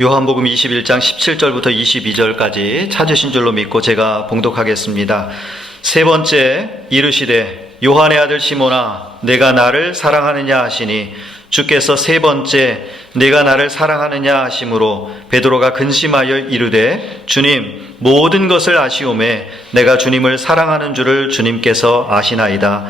요한복음 21장 17절부터 22절까지 찾으신 줄로 믿고 제가 봉독하겠습니다. 세 번째, 이르시되 요한의 아들 시몬아 내가 나를 사랑하느냐 하시니 주께서 세 번째 내가 나를 사랑하느냐 하심으로 베드로가 근심하여 이르되 주님 모든 것을 아시오매 내가 주님을 사랑하는 줄을 주님께서 아시나이다.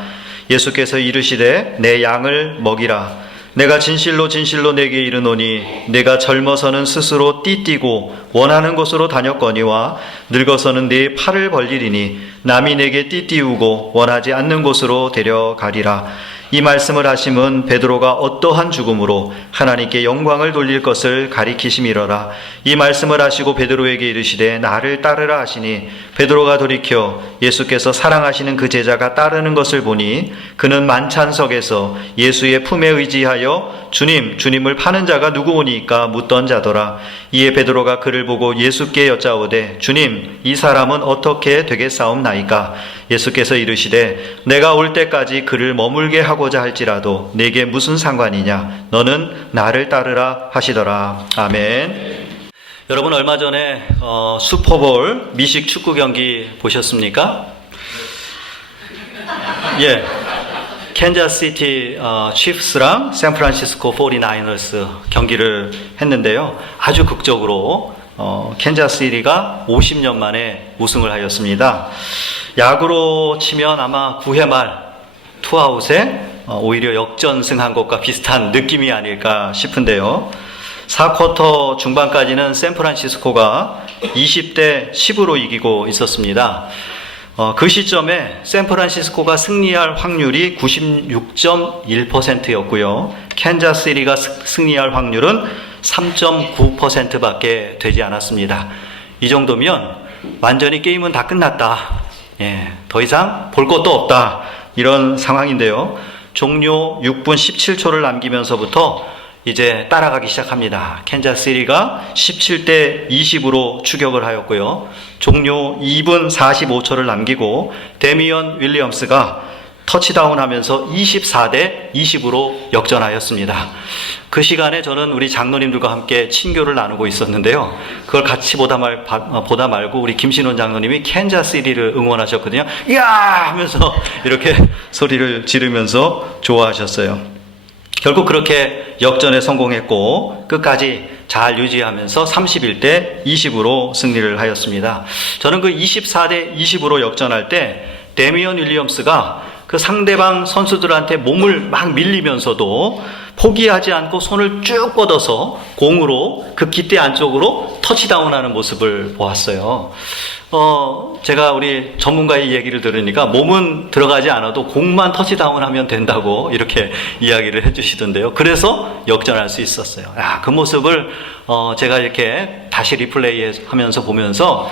예수께서 이르시되 내 양을 먹이라. 내가 진실로 진실로 내게 이르노니 내가 젊어서는 스스로 띠띠고 원하는 곳으로 다녔거니와 늙어서는 네 팔을 벌리리니 남이 내게 띠띠우고 원하지 않는 곳으로 데려가리라. 이 말씀을 하심은 베드로가 어떠한 죽음으로 하나님께 영광을 돌릴 것을 가리키심이로라. 이 말씀을 하시고 베드로에게 이르시되 나를 따르라 하시니 베드로가 돌이켜 예수께서 사랑하시는 그 제자가 따르는 것을 보니 그는 만찬석에서 예수의 품에 의지하여 주님을 파는 자가 누구오니까 묻던 자더라. 이에 베드로가 그를 보고 예수께 여짜오되 주님 이 사람은 어떻게 되겠사옵나이까? 예수께서 이르시되 내가 올 때까지 그를 머물게 하고자 할지라도 내게 무슨 상관이냐? 너는 나를 따르라 하시더라. 아멘. 여러분 얼마 전에 슈퍼볼 미식 축구 경기 보셨습니까? 예. 캔자스시티 치프스랑 샌프란시스코 49ers 경기를 했는데요. 아주 극적으로 캔자스시티가 50년 만에 우승을 하였습니다. 야구로 치면 아마 9회 말 투아웃에 오히려 역전승한 것과 비슷한 느낌이 아닐까 싶은데요. 4쿼터 중반까지는 샌프란시스코가 20대 10으로 이기고 있었습니다. 그 시점에 샌프란시스코가 승리할 확률이 96.1%였고요. 캔자스시티가 승리할 확률은 3.9%밖에 되지 않았습니다. 이 정도면 완전히 게임은 다 끝났다. 더 이상 볼 것도 없다. 이런 상황인데요. 종료 6분 17초를 남기면서부터 이제 따라가기 시작합니다. 캔자스시티가 17대 20으로 추격을 하였고요. 종료 2분 45초를 남기고 데미언 윌리엄스가 터치다운 하면서 24대 20으로 역전하였습니다. 그 시간에 저는 우리 장로님들과 함께 친교를 나누고 있었는데요. 그걸 같이 보다 말고 우리 김신원 장로님이 캔자스시티를 응원하셨거든요. 이야! 하면서 이렇게 소리를 지르면서 좋아하셨어요. 결국 그렇게 역전에 성공했고 끝까지 잘 유지하면서 31대 20으로 승리를 하였습니다. 저는 그 24대 20으로 역전할 때 데미언 윌리엄스가 그 상대방 선수들한테 몸을 막 밀리면서도 포기하지 않고 손을 쭉 뻗어서 공으로 그 깃대 안쪽으로 터치다운하는 모습을 보았어요. 제가 우리 전문가의 얘기를 들으니까 몸은 들어가지 않아도 공만 터치다운하면 된다고 이렇게 이야기를 해주시던데요. 그래서 역전할 수 있었어요. 그 모습을 제가 이렇게 다시 리플레이 하면서 보면서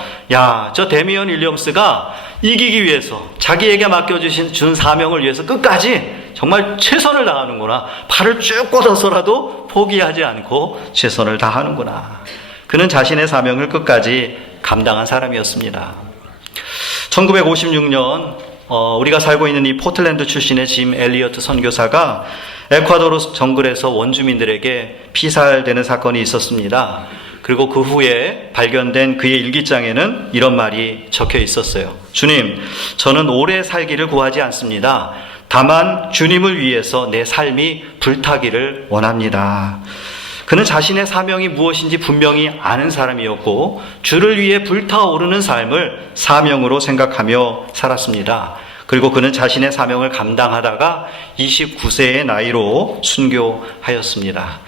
저 데미언 윌리엄스가 이기기 위해서 자기에게 맡겨준 사명을 위해서 끝까지 정말 최선을 다하는구나. 팔을 쭉 뻗어서라도 포기하지 않고 최선을 다하는구나. 그는 자신의 사명을 끝까지 감당한 사람이었습니다. 1956년 우리가 살고 있는 이 포틀랜드 출신의 짐 엘리어트 선교사가 에콰도르 정글에서 원주민들에게 피살되는 사건이 있었습니다. 그리고 그 후에 발견된 그의 일기장에는 이런 말이 적혀 있었어요. 주님, 저는 오래 살기를 구하지 않습니다. 다만 주님을 위해서 내 삶이 불타기를 원합니다. 그는 자신의 사명이 무엇인지 분명히 아는 사람이었고 주를 위해 불타오르는 삶을 사명으로 생각하며 살았습니다. 그리고 그는 자신의 사명을 감당하다가 29세의 나이로 순교하였습니다.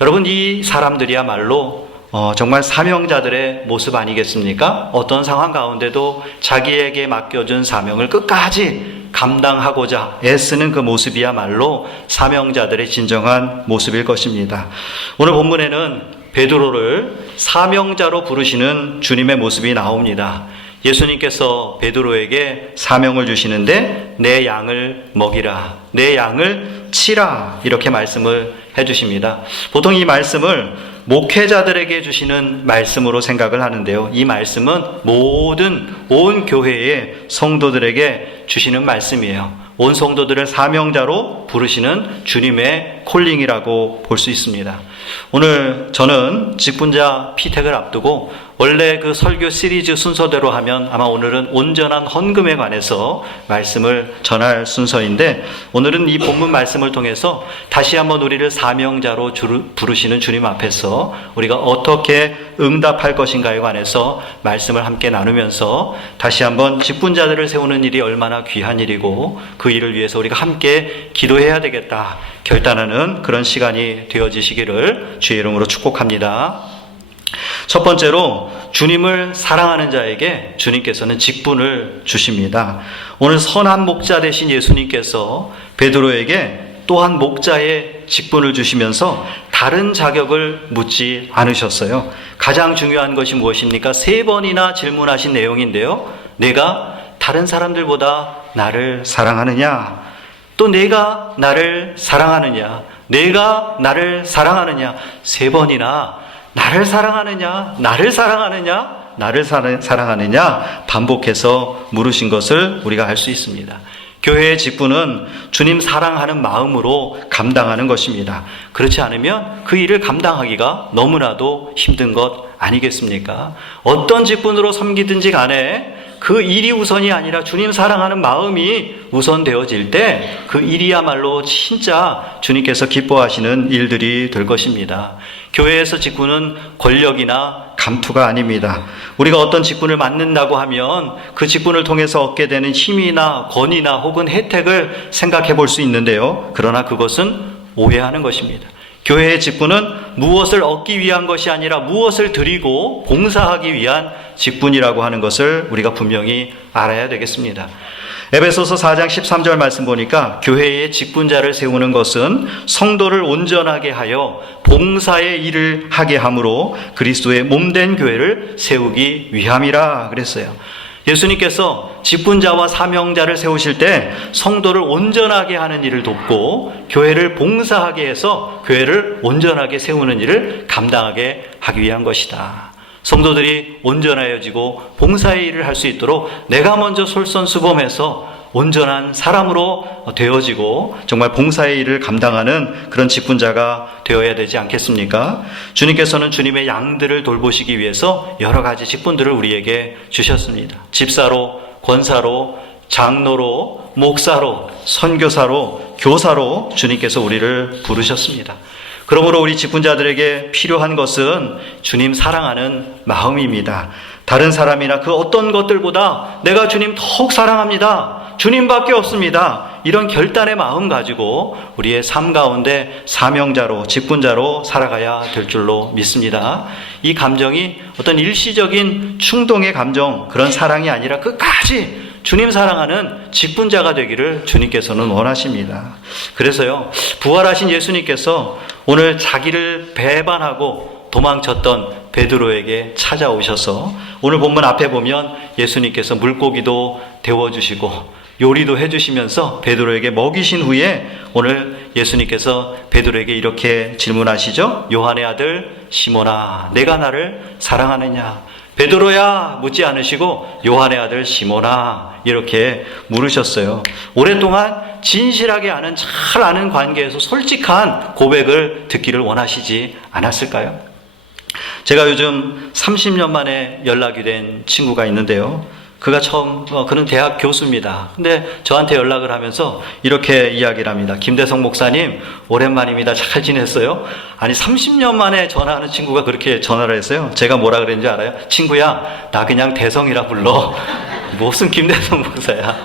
여러분, 이 사람들이야말로 정말 사명자들의 모습 아니겠습니까? 어떤 상황 가운데도 자기에게 맡겨준 사명을 끝까지 감당하고자 애쓰는 그 모습이야말로 사명자들의 진정한 모습일 것입니다. 오늘 본문에는 베드로를 사명자로 부르시는 주님의 모습이 나옵니다. 예수님께서 베드로에게 사명을 주시는데 내 양을 먹이라, 내 양을 치라 이렇게 말씀을 해주십니다. 보통 이 말씀을 목회자들에게 주시는 말씀으로 생각을 하는데요. 이 말씀은 온 교회의 성도들에게 주시는 말씀이에요. 온 성도들을 사명자로 부르시는 주님의 콜링이라고 볼 수 있습니다. 오늘 저는 직분자 피택을 앞두고 원래 그 설교 시리즈 순서대로 하면 아마 오늘은 온전한 헌금에 관해서 말씀을 전할 순서인데, 오늘은 이 본문 말씀을 통해서 다시 한번 우리를 사명자로 부르시는 주님 앞에서 우리가 어떻게 응답할 것인가에 관해서 말씀을 함께 나누면서 다시 한번 직분자들을 세우는 일이 얼마나 귀한 일이고 그 일을 위해서 우리가 함께 기도해야 되겠다 결단하는 그런 시간이 되어지시기를 주의 이름으로 축복합니다. 첫 번째로, 주님을 사랑하는 자에게 주님께서는 직분을 주십니다. 오늘 선한 목자 되신 예수님께서 베드로에게 또한 목자의 직분을 주시면서 다른 자격을 묻지 않으셨어요. 가장 중요한 것이 무엇입니까? 3번이나 질문하신 내용인데요, 내가 다른 사람들보다 나를 사랑하느냐? 또 내가 나를 사랑하느냐? 내가 나를 사랑하느냐? 3번이나 나를 사랑하느냐? 나를 사랑하느냐? 나를 사랑하느냐? 반복해서 물으신 것을 우리가 알 수 있습니다. 교회의 직분은 주님 사랑하는 마음으로 감당하는 것입니다. 그렇지 않으면 그 일을 감당하기가 너무나도 힘든 것 아니겠습니까? 어떤 직분으로 섬기든지 간에 그 일이 우선이 아니라 주님 사랑하는 마음이 우선되어질 때 그 일이야말로 진짜 주님께서 기뻐하시는 일들이 될 것입니다. 교회에서 직분은 권력이나 감투가 아닙니다. 우리가 어떤 직분을 맡는다고 하면 그 직분을 통해서 얻게 되는 힘이나 권위나 혹은 혜택을 생각해 볼 수 있는데요, 그러나 그것은 오해하는 것입니다. 교회의 직분은 무엇을 얻기 위한 것이 아니라 무엇을 드리고 봉사하기 위한 직분이라고 하는 것을 우리가 분명히 알아야 되겠습니다. 에베소서 4장 13절 말씀 보니까 교회의 직분자를 세우는 것은 성도를 온전하게 하여 봉사의 일을 하게 함으로 그리스도의 몸된 교회를 세우기 위함이라 그랬어요. 예수님께서 직분자와 사명자를 세우실 때 성도를 온전하게 하는 일을 돕고 교회를 봉사하게 해서 교회를 온전하게 세우는 일을 감당하게 하기 위한 것이다. 성도들이 온전하여지고 봉사의 일을 할 수 있도록 내가 먼저 솔선수범해서 온전한 사람으로 되어지고 정말 봉사의 일을 감당하는 그런 직분자가 되어야 되지 않겠습니까? 주님께서는 주님의 양들을 돌보시기 위해서 여러 가지 직분들을 우리에게 주셨습니다. 집사로, 권사로, 장로로, 목사로, 선교사로, 교사로 주님께서 우리를 부르셨습니다. 그러므로 우리 직분자들에게 필요한 것은 주님 사랑하는 마음입니다. 다른 사람이나 그 어떤 것들보다 내가 주님 더욱 사랑합니다, 주님밖에 없습니다, 이런 결단의 마음 가지고 우리의 삶 가운데 사명자로, 직분자로 살아가야 될 줄로 믿습니다. 이 감정이 어떤 일시적인 충동의 감정, 그런 사랑이 아니라 끝까지 주님 사랑하는 직분자가 되기를 주님께서는 원하십니다. 그래서요, 부활하신 예수님께서 오늘 자기를 배반하고 도망쳤던 베드로에게 찾아오셔서 오늘 본문 앞에 보면 예수님께서 물고기도 데워주시고 요리도 해주시면서 베드로에게 먹이신 후에 오늘 예수님께서 베드로에게 이렇게 질문하시죠. 요한의 아들 시몬아, 내가 나를 사랑하느냐? 베드로야 묻지 않으시고 요한의 아들 시몬아 이렇게 물으셨어요. 오랫동안 진실하게 아는, 잘 아는 관계에서 솔직한 고백을 듣기를 원하시지 않았을까요? 제가 요즘 30년 만에 연락이 된 친구가 있는데요, 그가 그는 대학 교수입니다. 근데 저한테 연락을 하면서 이렇게 이야기를 합니다. 김대성 목사님, 오랜만입니다. 잘 지냈어요? 아니, 30년 만에 전화하는 친구가 그렇게 전화를 했어요. 제가 뭐라 그랬는지 알아요? 친구야, 나 그냥 대성이라 불러. 무슨 김대성 목사야.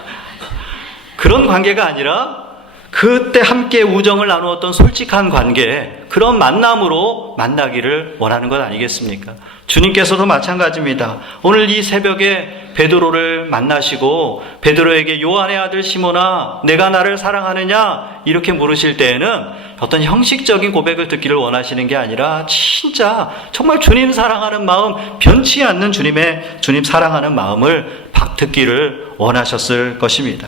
그런 관계가 아니라 그때 함께 우정을 나누었던 솔직한 관계, 그런 만남으로 만나기를 원하는 것 아니겠습니까? 주님께서도 마찬가지입니다. 오늘 이 새벽에 베드로를 만나시고 베드로에게 요한의 아들 시몬아, 내가 나를 사랑하느냐? 이렇게 물으실 때에는 어떤 형식적인 고백을 듣기를 원하시는 게 아니라 진짜 정말 주님 사랑하는 마음, 변치 않는 주님 사랑하는 마음을 듣기를 원하셨을 것입니다.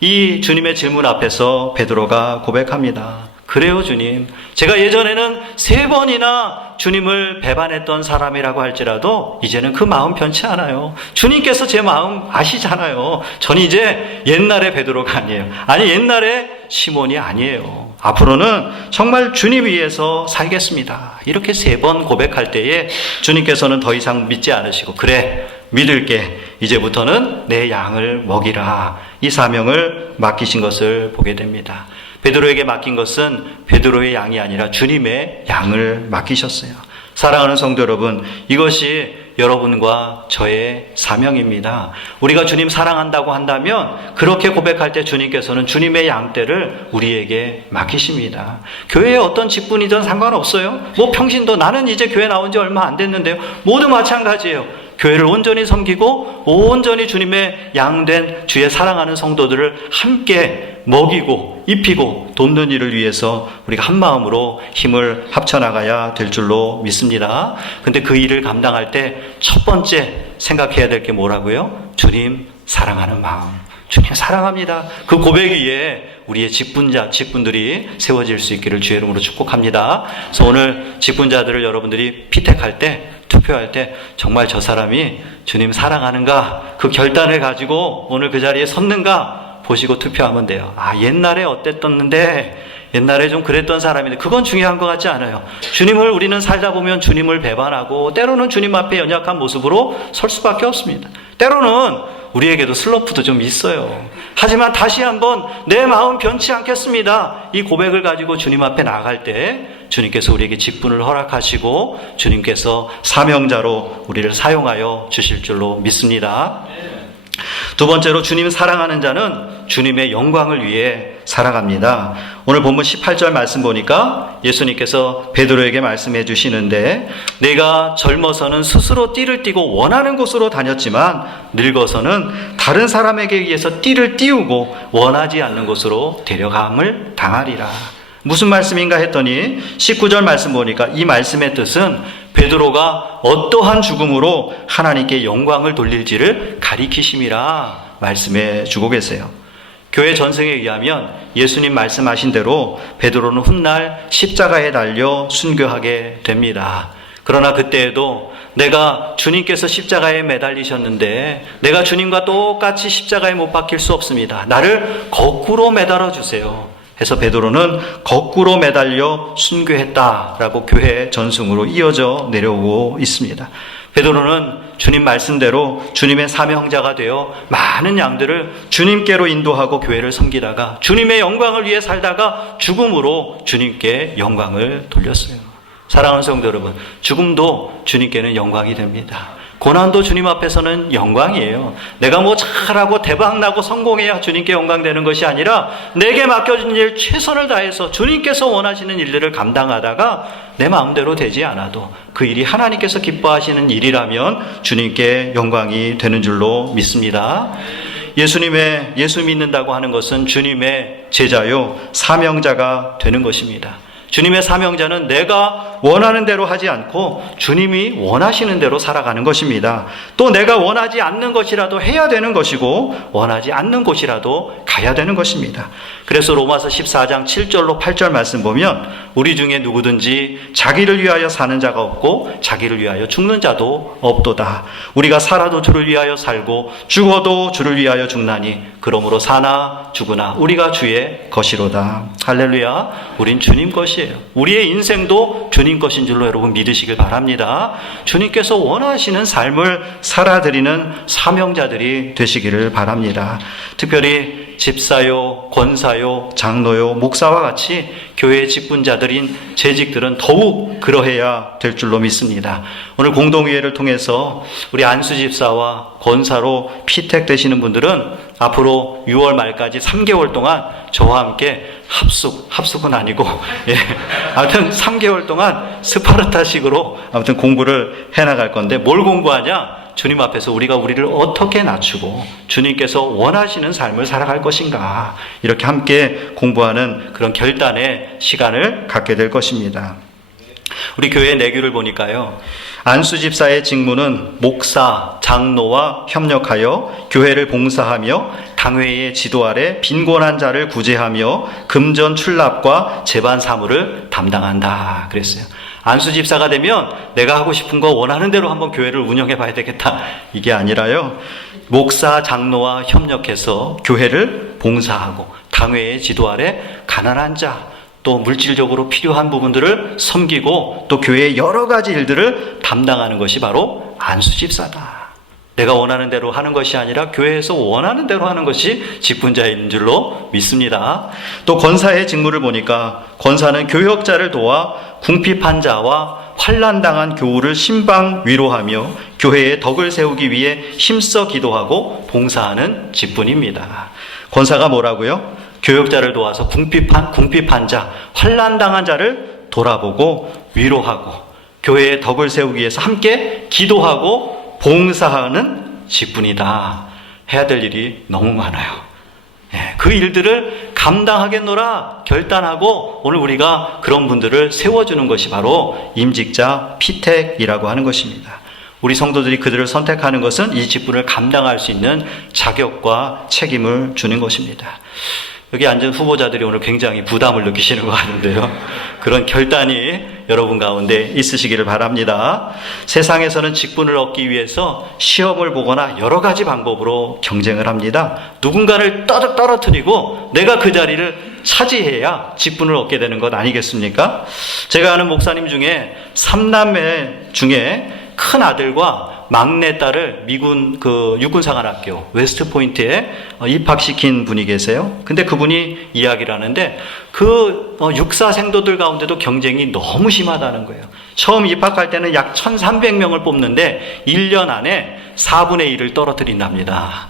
이 주님의 질문 앞에서 베드로가 고백합니다. 그래요, 주님. 제가 예전에는 3번이나 주님을 배반했던 사람이라고 할지라도 이제는 그 마음 변치 않아요. 주님께서 제 마음 아시잖아요. 전 이제 옛날의 베드로가 아니에요. 아니, 옛날의 시몬이 아니에요. 앞으로는 정말 주님 위해서 살겠습니다. 이렇게 3번 고백할 때에 주님께서는 더 이상 믿지 않으시고, 그래, 믿을게. 이제부터는 내 양을 먹이라. 이 사명을 맡기신 것을 보게 됩니다. 베드로에게 맡긴 것은 베드로의 양이 아니라 주님의 양을 맡기셨어요. 사랑하는 성도 여러분, 이것이 여러분과 저의 사명입니다. 우리가 주님 사랑한다고 한다면 그렇게 고백할 때 주님께서는 주님의 양떼를 우리에게 맡기십니다. 교회에 어떤 직분이든 상관없어요. 뭐 평신도, 나는 이제 교회 나온 지 얼마 안 됐는데요. 모두 마찬가지예요. 교회를 온전히 섬기고 온전히 주님의 양된 주의 사랑하는 성도들을 함께 먹이고 입히고 돕는 일을 위해서 우리가 한 마음으로 힘을 합쳐나가야 될 줄로 믿습니다. 근데 그 일을 감당할 때 첫 번째 생각해야 될 게 뭐라고요? 주님 사랑하는 마음. 주님 사랑합니다. 그 고백 위에 우리의 직분들이 세워질 수 있기를 주의 이름으로 축복합니다. 그래서 오늘 직분자들을 여러분들이 피택할 때, 투표할 때 정말 저 사람이 주님 사랑하는가, 그 결단을 가지고 오늘 그 자리에 섰는가 보시고 투표하면 돼요. 아, 옛날에 어땠던데, 옛날에 좀 그랬던 사람인데, 그건 중요한 것 같지 않아요. 주님을 우리는 살다 보면 주님을 배반하고 때로는 주님 앞에 연약한 모습으로 설 수밖에 없습니다. 때로는 우리에게도 슬럼프도 좀 있어요. 하지만 다시 한번 내 마음 변치 않겠습니다. 이 고백을 가지고 주님 앞에 나아갈 때 주님께서 우리에게 직분을 허락하시고 주님께서 사명자로 우리를 사용하여 주실 줄로 믿습니다. 두 번째로, 주님 사랑하는 자는 주님의 영광을 위해 살아갑니다. 오늘 본문 18절 말씀 보니까 예수님께서 베드로에게 말씀해 주시는데, 내가 젊어서는 스스로 띠를 띠고 원하는 곳으로 다녔지만 늙어서는 다른 사람에게 의해서 띠를 띄우고 원하지 않는 곳으로 데려감을 당하리라. 무슨 말씀인가 했더니 19절 말씀 보니까 이 말씀의 뜻은 베드로가 어떠한 죽음으로 하나님께 영광을 돌릴지를 가리키심이라 말씀해 주고 계세요. 교회 전승에 의하면 예수님 말씀하신 대로 베드로는 훗날 십자가에 달려 순교하게 됩니다. 그러나 그때에도 내가 주님께서 십자가에 매달리셨는데 내가 주님과 똑같이 십자가에 못 박힐 수 없습니다. 나를 거꾸로 매달아 주세요. 해서 베드로는 거꾸로 매달려 순교했다라고 교회 전승으로 이어져 내려오고 있습니다. 베드로는 주님 말씀대로 주님의 사명자가 되어 많은 양들을 주님께로 인도하고 교회를 섬기다가 주님의 영광을 위해 살다가 죽음으로 주님께 영광을 돌렸어요. 사랑하는 성도 여러분, 죽음도 주님께는 영광이 됩니다. 고난도 주님 앞에서는 영광이에요. 내가 뭐 잘하고 대박나고 성공해야 주님께 영광되는 것이 아니라 내게 맡겨진 일 최선을 다해서 주님께서 원하시는 일들을 감당하다가 내 마음대로 되지 않아도 그 일이 하나님께서 기뻐하시는 일이라면 주님께 영광이 되는 줄로 믿습니다. 예수 믿는다고 하는 것은 주님의 제자요 사명자가 되는 것입니다. 주님의 사명자는 내가 원하는 대로 하지 않고 주님이 원하시는 대로 살아가는 것입니다. 또 내가 원하지 않는 것이라도 해야 되는 것이고 원하지 않는 곳이라도 가야 되는 것입니다. 그래서 로마서 14장 7절로 8절 말씀 보면 우리 중에 누구든지 자기를 위하여 사는 자가 없고 자기를 위하여 죽는 자도 없도다. 우리가 살아도 주를 위하여 살고 죽어도 주를 위하여 죽나니 그러므로 사나 죽으나 우리가 주의 것이로다. 할렐루야. 우린 주님 것이에요. 우리의 인생도 주님 것인 줄로 여러분 믿으시길 바랍니다. 주님께서 원하시는 삶을 살아드리는 사명자들이 되시기를 바랍니다. 특별히 집사요, 권사요, 장로요, 목사와 같이 교회의 직분자들인 재직들은 더욱 그러해야 될 줄로 믿습니다. 오늘 공동회의를 통해서 우리 안수 집사와 권사로 피택되시는 분들은 앞으로 6월 말까지 3개월 동안 저와 함께 합숙은 아니고, 아무튼 3개월 동안 스파르타식으로 아무튼 공부를 해나갈 건데, 뭘 공부하냐? 주님 앞에서 우리가 우리를 어떻게 낮추고 주님께서 원하시는 삶을 살아갈 것인가, 이렇게 함께 공부하는 그런 결단의 시간을 갖게 될 것입니다. 우리 교회 내규를 보니까요, 안수 집사의 직무는 목사, 장로와 협력하여 교회를 봉사하며 당회의 지도 아래 빈곤한 자를 구제하며 금전 출납과 재반 사무를 담당한다 그랬어요. 안수 집사가 되면 내가 하고 싶은 거 원하는 대로 한번 교회를 운영해 봐야 되겠다, 이게 아니라요, 목사, 장로와 협력해서 교회를 봉사하고 당회의 지도 아래 가난한 자, 또 물질적으로 필요한 부분들을 섬기고 또 교회의 여러 가지 일들을 담당하는 것이 바로 안수집사다. 내가 원하는 대로 하는 것이 아니라 교회에서 원하는 대로 하는 것이 직분자인 줄로 믿습니다. 또 권사의 직무를 보니까 권사는 교역자를 도와 궁핍한 자와 환난당한 교우를 신방 위로하며 교회의 덕을 세우기 위해 힘써 기도하고 봉사하는 직분입니다. 권사가 뭐라고요? 교역자를 도와서 궁핍한 자, 환난당한 자를 돌아보고 위로하고 교회의 덕을 세우기 위해서 함께 기도하고 봉사하는 직분이다. 해야 될 일이 너무 많아요. 그 일들을 감당하겠노라 결단하고 오늘 우리가 그런 분들을 세워주는 것이 바로 임직자 피택이라고 하는 것입니다. 우리 성도들이 그들을 선택하는 것은 이 직분을 감당할 수 있는 자격과 책임을 주는 것입니다. 여기 앉은 후보자들이 오늘 굉장히 부담을 느끼시는 것 같은데요. 그런 결단이 여러분 가운데 있으시기를 바랍니다. 세상에서는 직분을 얻기 위해서 시험을 보거나 여러 가지 방법으로 경쟁을 합니다. 누군가를 떨어뜨리고 내가 그 자리를 차지해야 직분을 얻게 되는 것 아니겠습니까? 제가 아는 목사님 중에 3남매 중에 큰 아들과 막내 딸을 미군 육군사관학교 웨스트포인트에 입학시킨 분이 계세요. 근데 그분이 이야기를 하는데 육사 생도들 가운데도 경쟁이 너무 심하다는 거예요. 처음 입학할 때는 약 1,300명을 뽑는데 1년 안에 4분의 1을 떨어뜨린답니다.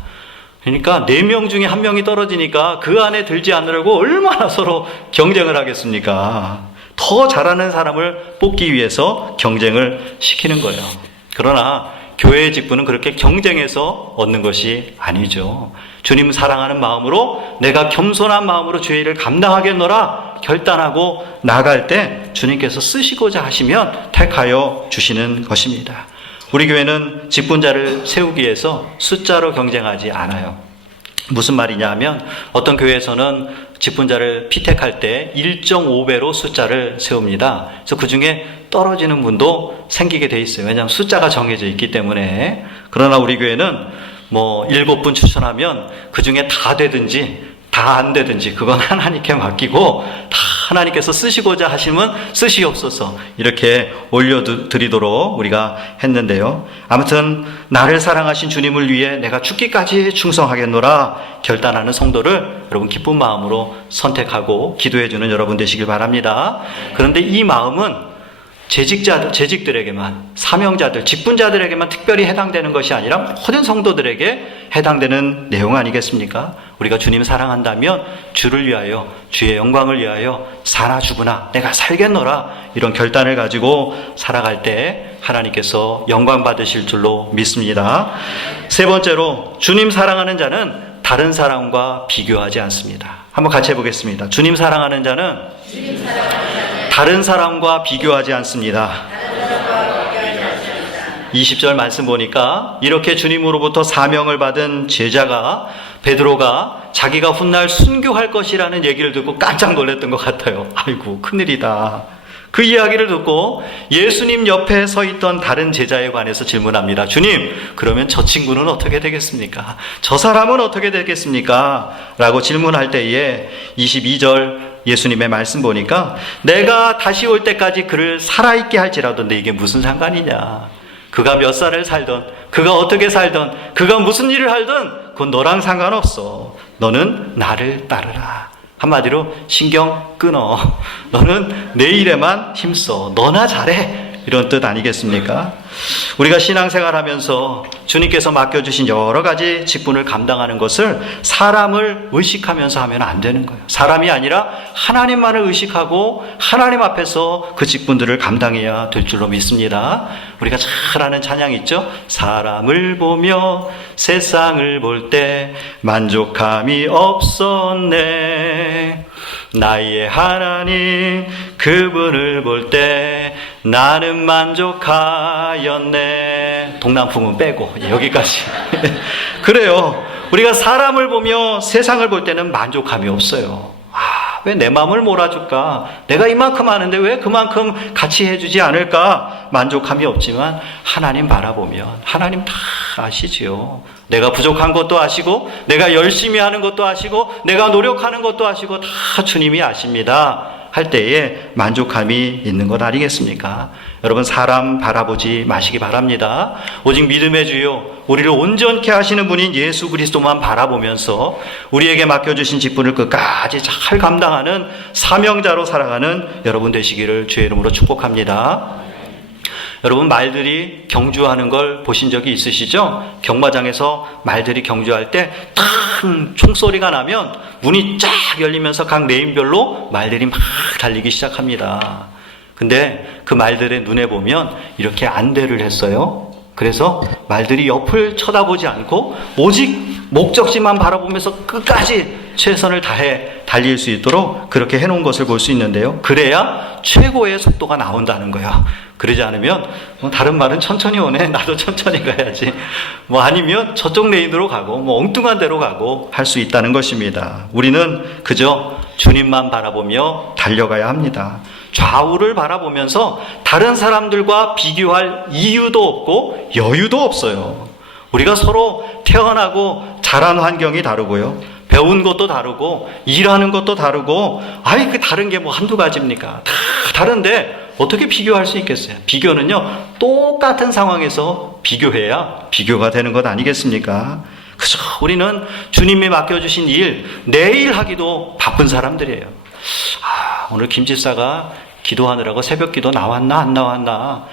그러니까 4명 중에 1명이 떨어지니까 그 안에 들지 않으려고 얼마나 서로 경쟁을 하겠습니까? 더 잘하는 사람을 뽑기 위해서 경쟁을 시키는 거예요. 그러나 교회의 직분은 그렇게 경쟁해서 얻는 것이 아니죠. 주님 사랑하는 마음으로 내가 겸손한 마음으로 주의 일을 감당하겠노라 결단하고 나갈 때 주님께서 쓰시고자 하시면 택하여 주시는 것입니다. 우리 교회는 직분자를 세우기 위해서 숫자로 경쟁하지 않아요. 무슨 말이냐 하면 어떤 교회에서는 직분자를 피택할 때 1.5배로 숫자를 세웁니다. 그래서 그 중에 떨어지는 분도 생기게 돼 있어요. 왜냐하면 숫자가 정해져 있기 때문에. 그러나 우리 교회는 7분 추천하면 그 중에 다 되든지 다 안 되든지 그건 하나님께 맡기고 다 하나님께서 쓰시고자 하시면 쓰시옵소서 이렇게 올려드리도록 우리가 했는데요. 아무튼 나를 사랑하신 주님을 위해 내가 죽기까지 충성하겠노라 결단하는 성도를 여러분 기쁜 마음으로 선택하고 기도해주는 여러분 되시길 바랍니다. 그런데 이 마음은 재직들에게만, 사명자들, 직분자들에게만 특별히 해당되는 것이 아니라 모든 성도들에게 해당되는 내용 아니겠습니까? 우리가 주님 사랑한다면 주를 위하여, 주의 영광을 위하여 사나 죽으나 내가 살겠노라 이런 결단을 가지고 살아갈 때 하나님께서 영광 받으실 줄로 믿습니다. 세 번째로 주님 사랑하는 자는 다른 사람과 비교하지 않습니다. 한번 같이 해보겠습니다. 주님 사랑하는 자는 다른 사람과 비교하지 않습니다. 20절 말씀 보니까 이렇게 주님으로부터 사명을 받은 제자가 베드로가 자기가 훗날 순교할 것이라는 얘기를 듣고 깜짝 놀랐던 것 같아요. 아이고 큰일이다. 그 이야기를 듣고 예수님 옆에 서 있던 다른 제자에 관해서 질문합니다. 주님, 그러면 저 친구는 어떻게 되겠습니까? 저 사람은 어떻게 되겠습니까? 라고 질문할 때에 22절 예수님의 말씀 보니까 내가 다시 올 때까지 그를 살아있게 할지라던데 이게 무슨 상관이냐. 그가 몇 살을 살던, 그가 어떻게 살던, 그가 무슨 일을 하든 그건 너랑 상관없어. 너는 나를 따르라. 한마디로 신경 끊어. 너는 내 일에만 힘써. 너나 잘해. 이런 뜻 아니겠습니까? 우리가 신앙생활하면서 주님께서 맡겨주신 여러 가지 직분을 감당하는 것을 사람을 의식하면서 하면 안 되는 거예요. 사람이 아니라 하나님만을 의식하고 하나님 앞에서 그 직분들을 감당해야 될 줄로 믿습니다. 우리가 잘 아는 찬양이 있죠. 사람을 보며 세상을 볼 때 만족함이 없었네. 나의 하나님 그분을 볼 때 나는 만족하였네. 동남풍은 빼고 여기까지. 그래요. 우리가 사람을 보며 세상을 볼 때는 만족함이 없어요. 왜 내 마음을 몰아줄까? 내가 이만큼 하는데 왜 그만큼 같이 해주지 않을까? 만족함이 없지만 하나님 바라보면 하나님 다 아시지요. 내가 부족한 것도 아시고 내가 열심히 하는 것도 아시고 내가 노력하는 것도 아시고 다 주님이 아십니다. 할 때에 만족함이 있는 것 아니겠습니까? 여러분, 사람 바라보지 마시기 바랍니다. 오직 믿음의 주요 우리를 온전케 하시는 분인 예수 그리스도만 바라보면서 우리에게 맡겨주신 직분을 끝까지 잘 감당하는 사명자로 살아가는 여러분 되시기를 주의 이름으로 축복합니다. 여러분, 말들이 경주하는 걸 보신 적이 있으시죠? 경마장에서 말들이 경주할 때 탕 총소리가 나면 문이 쫙 열리면서 각 레인별로 말들이 막 달리기 시작합니다. 근데 그 말들의 눈에 보면 이렇게 안대를 했어요. 그래서 말들이 옆을 쳐다보지 않고 오직 목적지만 바라보면서 끝까지 최선을 다해 달릴 수 있도록 그렇게 해놓은 것을 볼 수 있는데요. 그래야 최고의 속도가 나온다는 거예요. 그러지 않으면 다른 말은 천천히 오네, 나도 천천히 가야지, 아니면 저쪽 레인으로 가고 엉뚱한 데로 가고 할 수 있다는 것입니다. 우리는 그저 주님만 바라보며 달려가야 합니다. 좌우를 바라보면서 다른 사람들과 비교할 이유도 없고 여유도 없어요. 우리가 서로 태어나고 자란 환경이 다르고요, 배운 것도 다르고 일하는 것도 다르고, 그 다른 게 한두 가지입니까? 다 다른데 어떻게 비교할 수 있겠어요? 비교는요, 똑같은 상황에서 비교해야 비교가 되는 것 아니겠습니까? 그죠? 우리는 주님이 맡겨주신 일, 내일 하기도 바쁜 사람들이에요. 오늘 김 집사가 기도하느라고 새벽 기도 나왔나 안 나왔나,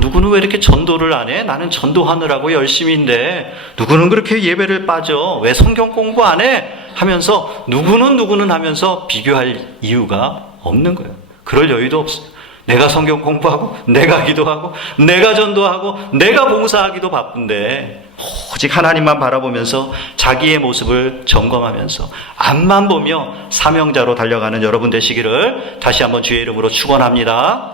누구는 왜 이렇게 전도를 안 해? 나는 전도하느라고 열심히인데 누구는 그렇게 예배를 빠져? 왜 성경 공부 안 해? 하면서 누구는 하면서 비교할 이유가 없는 거예요. 그럴 여유도 없어요. 내가 성경 공부하고, 내가 기도하고, 내가 전도하고, 내가 봉사하기도 바쁜데 오직 하나님만 바라보면서 자기의 모습을 점검하면서 앞만 보며 사명자로 달려가는 여러분 되시기를 다시 한번 주의 이름으로 축원합니다.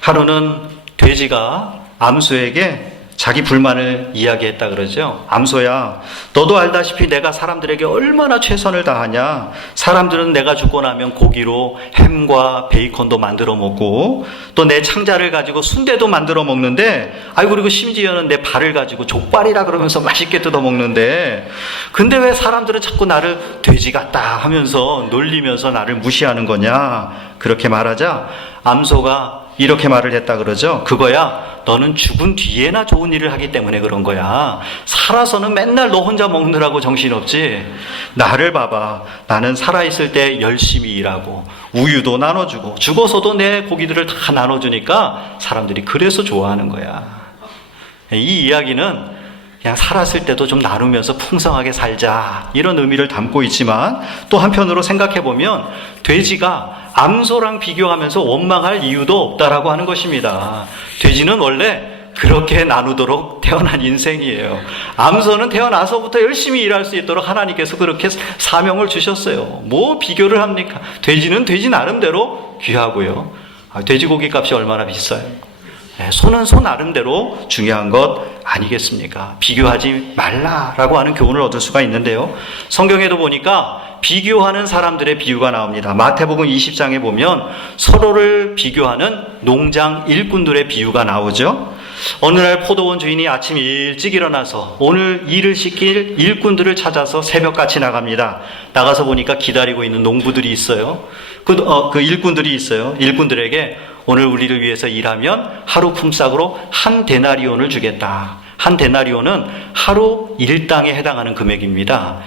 하루는 돼지가 암소에게 자기 불만을 이야기했다 그러죠. 암소야, 너도 알다시피 내가 사람들에게 얼마나 최선을 다하냐. 사람들은 내가 죽고 나면 고기로 햄과 베이컨도 만들어 먹고 또 내 창자를 가지고 순대도 만들어 먹는데, 그리고 심지어는 내 발을 가지고 족발이라 그러면서 맛있게 뜯어 먹는데, 근데 왜 사람들은 자꾸 나를 돼지 같다 하면서 놀리면서 나를 무시하는 거냐. 그렇게 말하자 암소가 이렇게 말을 했다 그러죠. 그거야, 너는 죽은 뒤에나 좋은 일을 하기 때문에 그런 거야. 살아서는 맨날 너 혼자 먹느라고 정신없지. 나를 봐봐. 나는 살아있을 때 열심히 일하고 우유도 나눠주고 죽어서도 내 고기들을 다 나눠주니까 사람들이 그래서 좋아하는 거야. 이 이야기는 그냥 살았을 때도 좀 나누면서 풍성하게 살자, 이런 의미를 담고 있지만, 또 한편으로 생각해보면 돼지가 암소랑 비교하면서 원망할 이유도 없다라고 하는 것입니다. 돼지는 원래 그렇게 나누도록 태어난 인생이에요. 암소는 태어나서부터 열심히 일할 수 있도록 하나님께서 그렇게 사명을 주셨어요. 뭐 비교를 합니까? 돼지는 돼지 나름대로 귀하고요. 돼지고기 값이 얼마나 비싸요? 소는 소 나름대로 중요한 것 아니겠습니까? 비교하지 말라라고 하는 교훈을 얻을 수가 있는데요. 성경에도 보니까 비교하는 사람들의 비유가 나옵니다. 마태복음 20장에 보면 서로를 비교하는 농장 일꾼들의 비유가 나오죠. 어느 날 포도원 주인이 아침 일찍 일어나서 오늘 일을 시킬 일꾼들을 찾아서 새벽같이 나갑니다. 나가서 보니까 기다리고 있는 농부들이 있어요. 그 일꾼들이 있어요. 일꾼들에게 오늘 우리를 위해서 일하면 하루 품삯으로 한 데나리온을 주겠다. 한 데나리온은 하루 일당에 해당하는 금액입니다.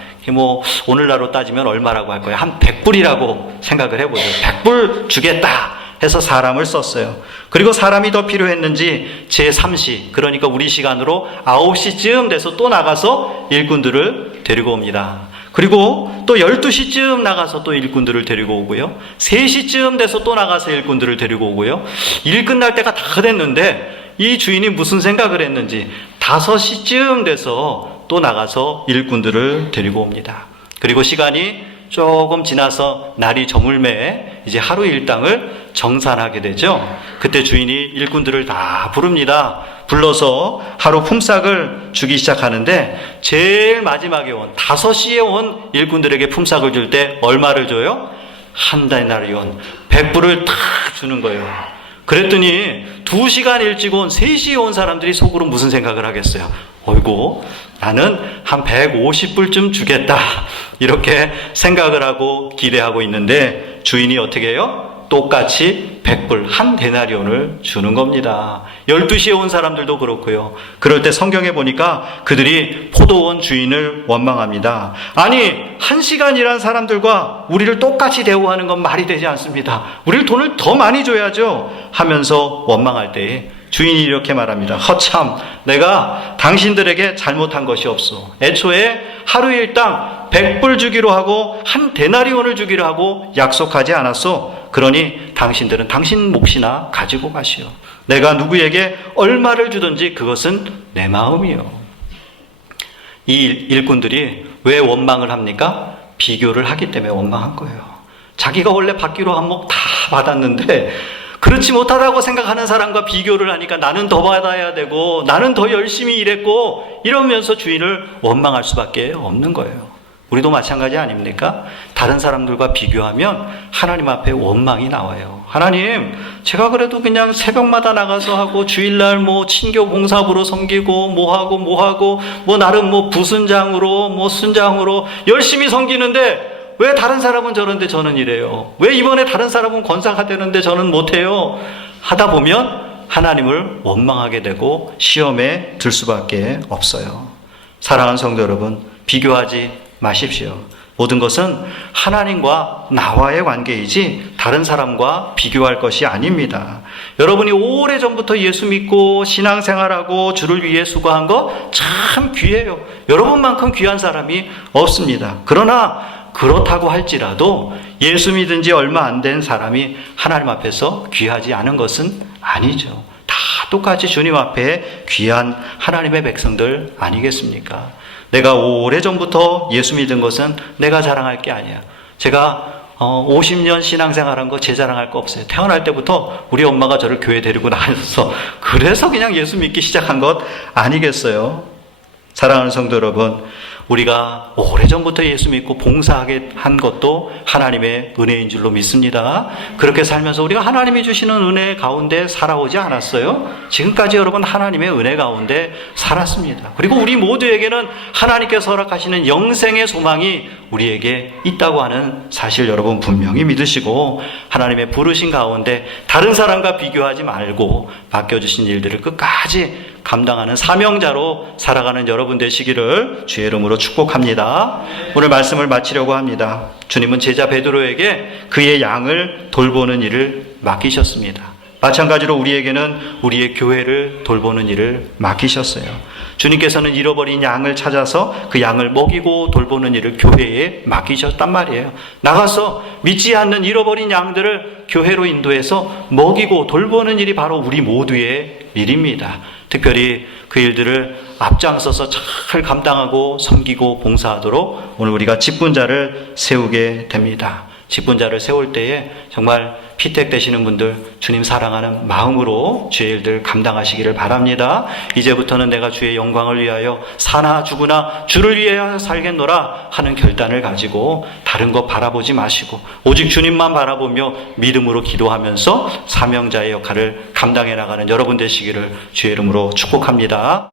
오늘날로 따지면 얼마라고 할 거예요? 한 100불이라고 생각을 해보죠. 100불 주겠다 해서 사람을 썼어요. 그리고 사람이 더 필요했는지 제3시, 그러니까 우리 시간으로 9시쯤 돼서 또 나가서 일꾼들을 데리고 옵니다. 그리고 또 12시쯤 나가서 또 일꾼들을 데리고 오고요. 3시쯤 돼서 또 나가서 일꾼들을 데리고 오고요. 일 끝날 때가 다 됐는데 이 주인이 무슨 생각을 했는지 5시쯤 돼서 또 나가서 일꾼들을 데리고 옵니다. 그리고 시간이 조금 지나서 날이 저물매 이제 하루 일당을 정산하게 되죠. 그때 주인이 일꾼들을 다 부릅니다. 불러서 하루 품삯을 주기 시작하는데 제일 마지막에 온 5시에 온 일꾼들에게 품삯을 줄 때 얼마를 줘요? 한 데나리온 100불을 탁 주는 거예요. 그랬더니 2시간 일찍 온 3시에 온 사람들이 속으로 무슨 생각을 하겠어요? 어이구, 나는 한 150불쯤 주겠다. 이렇게 생각을 하고 기대하고 있는데 주인이 어떻게 해요? 똑같이 100불, 한 데나리온을 주는 겁니다. 12시에 온 사람들도 그렇고요. 그럴 때 성경에 보니까 그들이 포도원 주인을 원망합니다. 아니, 1시간 일한 사람들과 우리를 똑같이 대우하는 건 말이 되지 않습니다. 우리를 돈을 더 많이 줘야죠. 하면서 원망할 때에 주인이 이렇게 말합니다. 허참, 내가 당신들에게 잘못한 것이 없어. 애초에 하루 일당 100불 주기로 하고 한 데나리온을 주기로 하고 약속하지 않았어. 그러니 당신들은 당신 몫이나 가지고 가시오. 내가 누구에게 얼마를 주든지 그것은 내 마음이요. 이 일꾼들이 왜 원망을 합니까? 비교를 하기 때문에 원망한 거예요. 자기가 원래 받기로 한 몫 다 받았는데 그렇지 못하다고 생각하는 사람과 비교를 하니까 나는 더 받아야 되고 나는 더 열심히 일했고 이러면서 주인을 원망할 수밖에 없는 거예요. 우리도 마찬가지 아닙니까? 다른 사람들과 비교하면 하나님 앞에 원망이 나와요. 하나님, 제가 그래도 그냥 새벽마다 나가서 하고 주일날 뭐 친교 봉사부로 섬기고 뭐하고 나름 뭐 부순장으로 뭐 순장으로 열심히 섬기는데 왜 다른 사람은 저런데 저는 이래요? 왜 이번에 다른 사람은 권사가 되는데 저는 못해요? 하다 보면 하나님을 원망하게 되고 시험에 들 수밖에 없어요. 사랑하는 성도 여러분, 비교하지 마십시오. 모든 것은 하나님과 나와의 관계이지 다른 사람과 비교할 것이 아닙니다. 여러분이 오래전부터 예수 믿고 신앙생활하고 주를 위해 수고한 거 참 귀해요. 여러분만큼 귀한 사람이 없습니다. 그러나 그렇다고 할지라도 예수 믿은 지 얼마 안 된 사람이 하나님 앞에서 귀하지 않은 것은 아니죠. 다 똑같이 주님 앞에 귀한 하나님의 백성들 아니겠습니까? 내가 오래전부터 예수 믿은 것은 내가 자랑할 게 아니야. 제가 50년 신앙생활한 거 제 자랑할 거 없어요. 태어날 때부터 우리 엄마가 저를 교회 데리고 나가셔서 그래서 그냥 예수 믿기 시작한 것 아니겠어요? 사랑하는 성도 여러분, 우리가 오래전부터 예수 믿고 봉사하게 한 것도 하나님의 은혜인 줄로 믿습니다. 그렇게 살면서 우리가 하나님이 주시는 은혜 가운데 살아오지 않았어요? 지금까지 여러분 하나님의 은혜 가운데 살았습니다. 그리고 우리 모두에게는 하나님께서 허락하시는 영생의 소망이 우리에게 있다고 하는 사실 여러분 분명히 믿으시고 하나님의 부르신 가운데 다른 사람과 비교하지 말고 맡겨주신 일들을 끝까지 감당하는 사명자로 살아가는 여러분 되시기를 주의 이름으로 축복합니다. 오늘 말씀을 마치려고 합니다. 주님은 제자 베드로에게 그의 양을 돌보는 일을 맡기셨습니다. 마찬가지로 우리에게는 우리의 교회를 돌보는 일을 맡기셨어요. 주님께서는 잃어버린 양을 찾아서 그 양을 먹이고 돌보는 일을 교회에 맡기셨단 말이에요. 나가서 믿지 않는 잃어버린 양들을 교회로 인도해서 먹이고 돌보는 일이 바로 우리 모두의 일입니다. 특별히 그 일들을 앞장서서 잘 감당하고 섬기고 봉사하도록 오늘 우리가 직분자를 세우게 됩니다. 직분자를 세울 때에 정말 피택 되시는 분들 주님 사랑하는 마음으로 주의 일들 감당하시기를 바랍니다. 이제부터는 내가 주의 영광을 위하여 사나 죽으나 주를 위하여 살겠노라 하는 결단을 가지고 다른 거 바라보지 마시고 오직 주님만 바라보며 믿음으로 기도하면서 사명자의 역할을 감당해 나가는 여러분 되시기를 주의 이름으로 축복합니다.